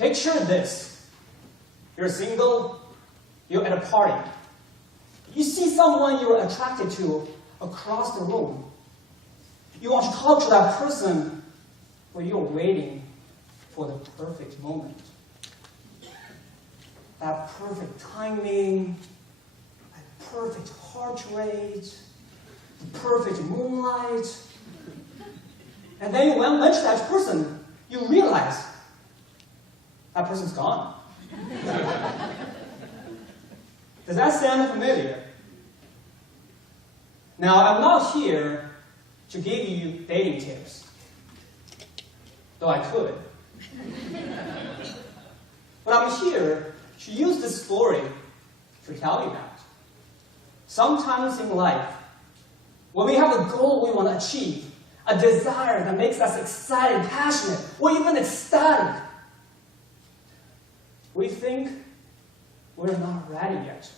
Picture this. You're single, you're at a party. You see someone you're attracted to across the room. You want to talk to that person, but you're waiting for the perfect moment. That perfect timing, that perfect heart rate, the perfect moonlight. And then when you mention that person, you realize that person's gone. Does that sound familiar? Now, I'm not here to give you dating tips, though I could. But I'm here to use this story to tell you that. Sometimes in life, when we have a goal we want to achieve, a desire that makes us excited, passionate, or even ecstatic, we think we're not ready yet.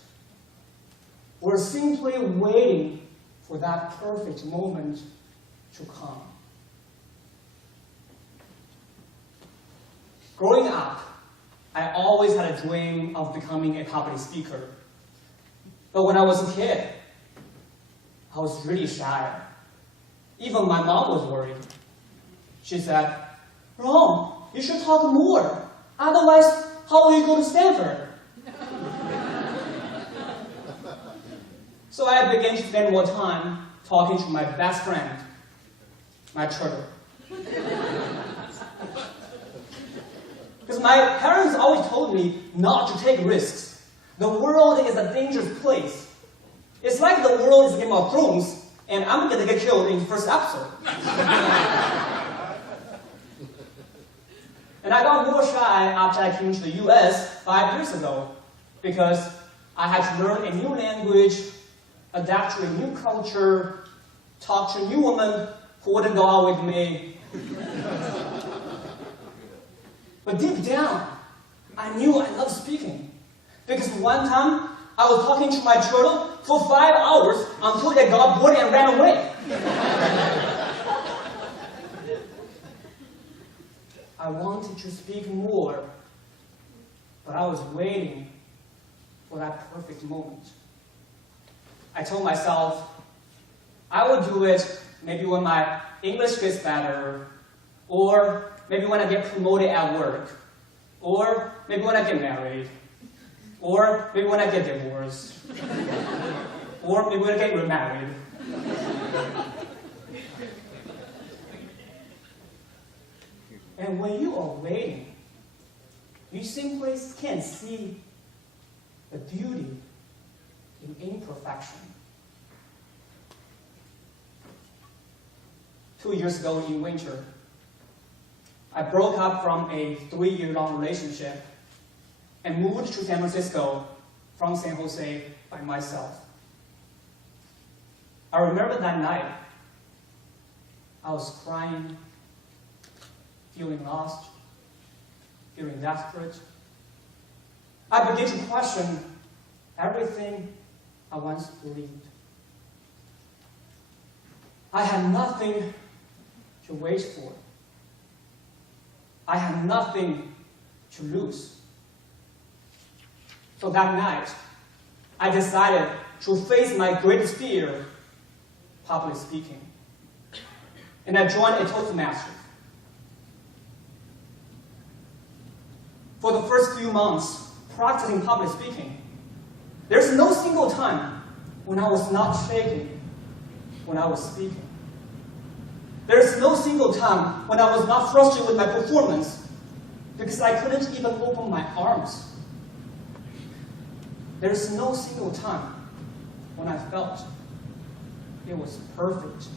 We're simply waiting for that perfect moment to come. Growing up, I always had a dream of becoming a public speaker. But when I was a kid, I was really shy. Even my mom was worried. She said, "Rong, you should talk more. Otherwise, how will you go to Stanford?" So I began to spend more time talking to my best friend, my turtle. Because my parents always told me not to take risks. The world is a dangerous place. It's like the world is Game of Thrones, and I'm going to get killed in the first episode. And I got more shy after I came to the US 5 years ago, because I had to learn a new language, adapt to a new culture, talk to a new woman who wouldn't go out with me. But deep down, I knew I loved speaking. Because one time, I was talking to my turtle for 5 hours until it got bored and ran away. I wanted to speak more, but I was waiting for that perfect moment. I told myself, I will do it maybe when my English gets better, or maybe when I get promoted at work, or maybe when I get married, or maybe when I get divorced, or maybe when I get remarried. And when you are waiting, you simply can't see the beauty in imperfection. 2 years ago in winter, I broke up from a 3-year-long relationship and moved to San Francisco from San Jose by myself. I remember that night, I was crying, feeling lost, feeling desperate. I began to question everything I once believed. I had nothing to wait for. I had nothing to lose. So that night, I decided to face my greatest fear, public speaking. And I joined a Toastmasters. For the first few months practicing public speaking, there's no single time when I was not shaking when I was speaking. There's no single time when I was not frustrated with my performance because I couldn't even open my arms. There's no single time when I felt it was perfect.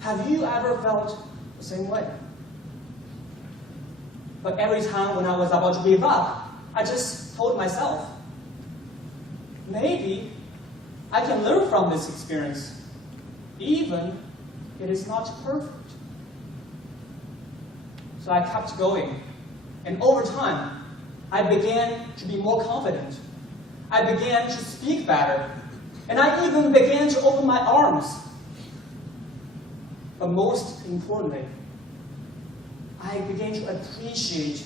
Have you ever felt the same way? But every time when I was about to give up, I just told myself, maybe I can learn from this experience, even if it is not perfect. So I kept going, and over time, I began to be more confident. I began to speak better, and I even began to open my arms. But most importantly, I began to appreciate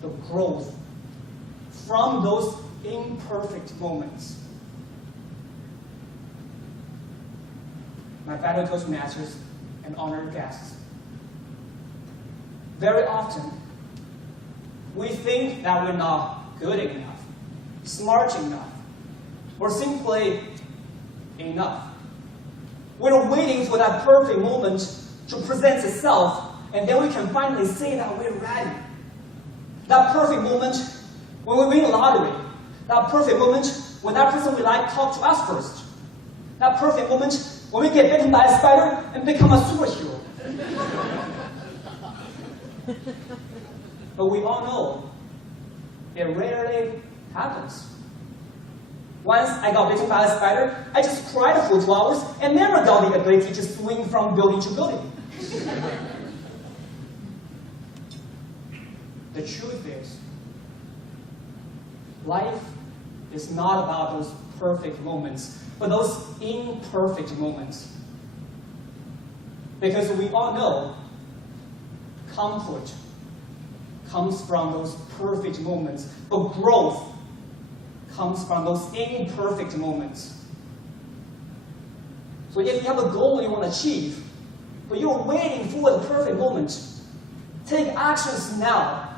the growth from those imperfect moments. My fellow Toastmasters and honored guests, very often we think that we're not good enough, smart enough, or simply enough. We're waiting for that perfect moment to present itself, and then we can finally say that we're ready. That perfect moment when we win the lottery. That perfect moment when that person we like talks to us first. That perfect moment when we get bitten by a spider and become a superhero. But we all know it rarely happens. Once I got bitten by a spider, I just cried for 2 hours and never got the ability to swing from building to building. The truth is, life is not about those perfect moments, but those imperfect moments. Because we all know comfort comes from those perfect moments, but growth comes from those imperfect moments. So if you have a goal you want to achieve, but you're waiting for the perfect moment, take actions now.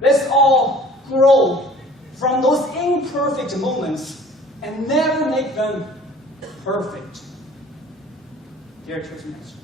Let's all grow from those imperfect moments and never make them perfect. Dear Toastmasters,